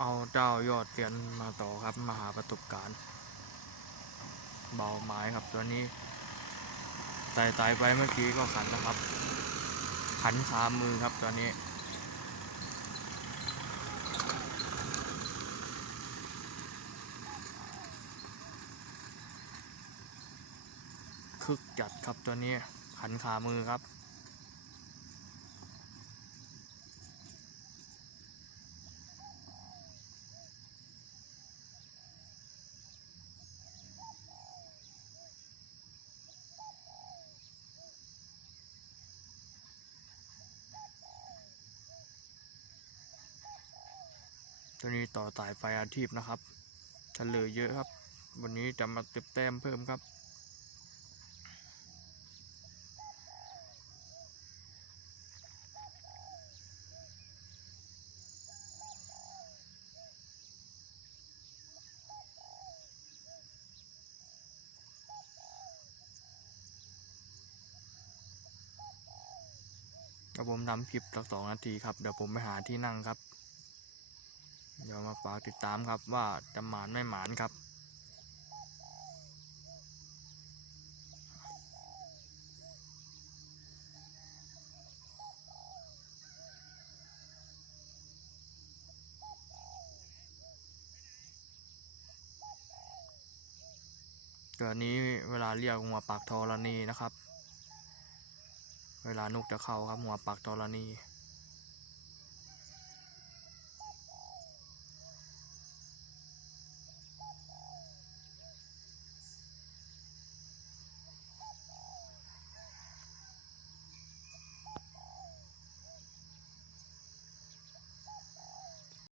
เอาเจ้ายอดเตียนมาต่อครับมหาประสบการณ์เบาไม้ครับตัวนี้ไต่ไต่ไปเมื่อกี้ก็ขันนะครับ ขันขามือครับตัวนี้ คึกจัดครับตัวนี้ขันขามือครับ ตัวนี้ต่อสายไฟอาทิตย์นะครับทะเลเยอะครับ วันนี้จะมาเติมแต้มเพิ่มครับเดี๋ยวผมทำคลิปสักสองนาทีครับ เดี๋ยวผมไปหาที่นั่งครับ เดี๋ยวมาฝากติดตามครับว่าจะหมานไม่หมานครับ ตัวนี้เวลาเรียกหัวปากธรณีนะครับ เวลานกจะเข้าครับหัวปากธรณี